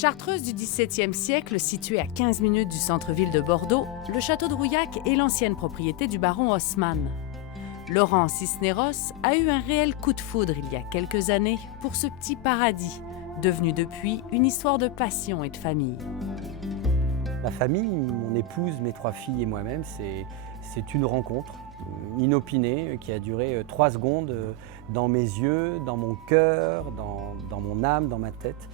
Chartreuse du XVIIe siècle, située à 15 minutes du centre-ville de Bordeaux, le château de Rouillac est l'ancienne propriété du baron Haussmann. Laurent Cisneros a eu un réel coup de foudre il y a quelques années pour ce petit paradis, devenu depuis une histoire de passion et de famille. Ma famille, mon épouse, mes 3 filles et moi-même, c'est une rencontre inopinée qui a duré 3 secondes dans mes yeux, dans mon cœur, dans mon âme, dans ma tête.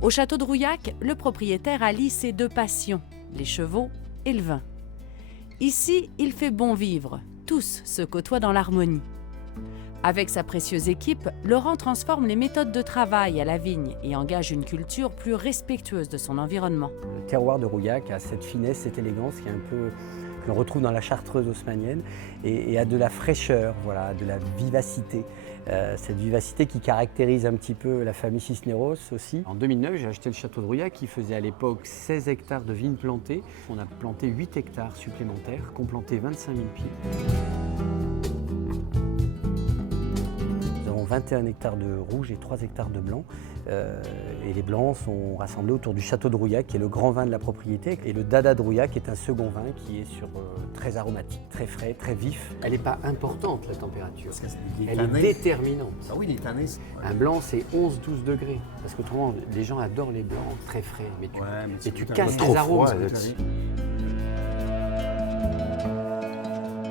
Au château de Rouillac, le propriétaire allie ses 2 passions, les chevaux et le vin. Ici, il fait bon vivre, tous se côtoient dans l'harmonie. Avec sa précieuse équipe, Laurent transforme les méthodes de travail à la vigne et engage une culture plus respectueuse de son environnement. Le terroir de Rouillac a cette finesse, cette élégance qui est un peu que l'on retrouve dans la chartreuse haussmannienne et a de la fraîcheur, voilà, de la vivacité. Cette vivacité qui caractérise un petit peu la famille Cisneros aussi. En 2009, j'ai acheté le château de Rouillac qui faisait à l'époque 16 hectares de vignes plantées. On a planté 8 hectares supplémentaires, complanté 25 000 pieds. Nous avons 21 hectares de rouge et 3 hectares de blanc. Et les blancs sont rassemblés autour du château de Rouillac, qui est le grand vin de la propriété. Et le dada de Rouillac est un second vin qui est très aromatique, très frais, très vif. Elle n'est pas importante, la température. Elle est déterminante. Ah oui, les tannés. Un blanc, c'est 11-12 degrés. Parce qu'autrement, les gens adorent les blancs très frais. Mais tu casses les arômes.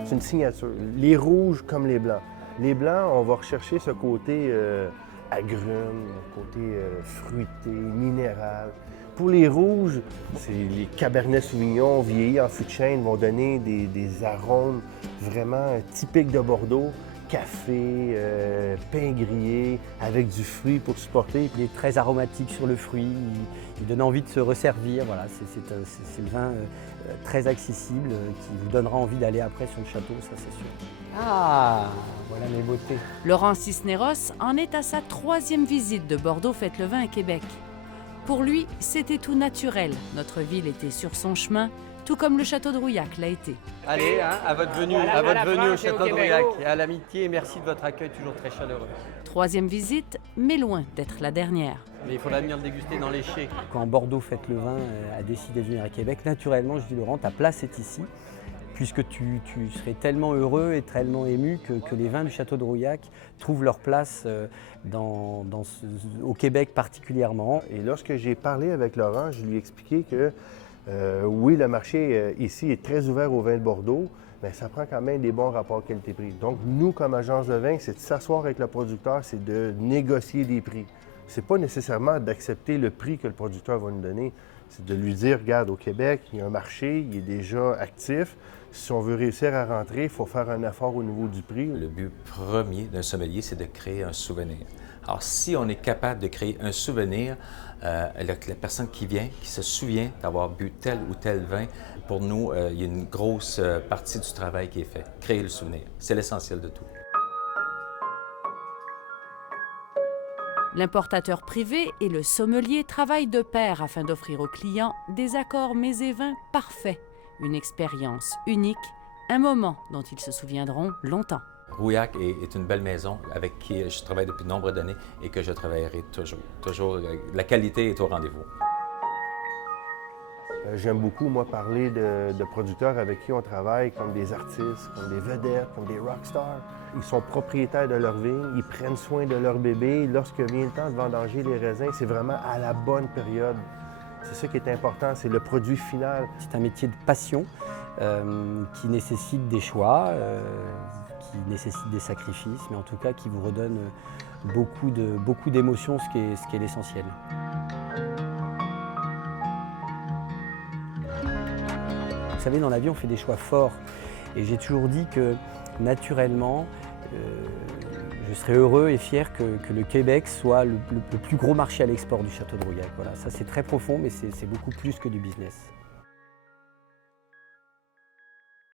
C'est une signature. Les rouges comme les blancs. Les blancs, on va rechercher ce côté agrumes, côté fruité, minéral. Pour les rouges, c'est les Cabernet Sauvignon vieillis en fût de chêne vont donner des arômes vraiment typiques de Bordeaux. Café, pain grillé, avec du fruit pour supporter. Il est très aromatique sur le fruit, il donne envie de se resservir. Voilà, c'est le vin très accessible qui vous donnera envie d'aller après sur le château, ça c'est sûr. Ah, voilà mes beautés. Laurent Cisneros en est à sa 3e visite de Bordeaux Fête le Vin à Québec. Pour lui, c'était tout naturel. Notre ville était sur son chemin, tout comme le château de Rouillac l'a été. Allez, à votre venue, au château de Rouillac et à l'amitié et merci de votre accueil toujours très chaleureux. 3e visite, mais loin d'être la dernière. Mais il faudra venir le déguster dans les chais. Quand Bordeaux Fête le Vin a décidé de venir à Québec, naturellement, je dis Laurent, ta place est ici, puisque tu serais tellement heureux et tellement ému que les vins du château de Rouillac trouvent leur place au Québec particulièrement. Et lorsque j'ai parlé avec Laurent, je lui ai expliqué que oui, le marché ici est très ouvert au vin de Bordeaux, mais ça prend quand même des bons rapports qualité-prix. Donc, nous, comme agence de vin, c'est de s'asseoir avec le producteur, c'est de négocier des prix. C'est pas nécessairement d'accepter le prix que le producteur va nous donner. C'est de lui dire, regarde, au Québec, il y a un marché, il est déjà actif. Si on veut réussir à rentrer, il faut faire un effort au niveau du prix. Le but premier d'un sommelier, c'est de créer un souvenir. Alors, si on est capable de créer un souvenir, la personne qui vient, qui se souvient d'avoir bu tel ou tel vin, pour nous, il y a une grosse partie du travail qui est fait. Créer le souvenir, c'est l'essentiel de tout. L'importateur privé et le sommelier travaillent de pair afin d'offrir aux clients des accords mets et vins parfaits, une expérience unique, un moment dont ils se souviendront longtemps. Rouillac est une belle maison avec qui je travaille depuis de nombreuses années et que je travaillerai toujours. Toujours, la qualité est au rendez-vous. J'aime beaucoup, moi, parler de producteurs avec qui on travaille, comme des artistes, comme des vedettes, comme des rockstars. Ils sont propriétaires de leur vigne, ils prennent soin de leur bébé. Lorsque vient le temps de vendanger les raisins, c'est vraiment à la bonne période. C'est ça qui est important, c'est le produit final. C'est un métier de passion qui nécessite des choix, qui nécessite des sacrifices, mais en tout cas qui vous redonne beaucoup d'émotions, ce qui est l'essentiel. Vous savez, dans la vie, on fait des choix forts. Et j'ai toujours dit que, naturellement, je serais heureux et fier que le Québec soit le plus gros marché à l'export du château de Rouillac. Voilà, ça c'est très profond, mais c'est beaucoup plus que du business.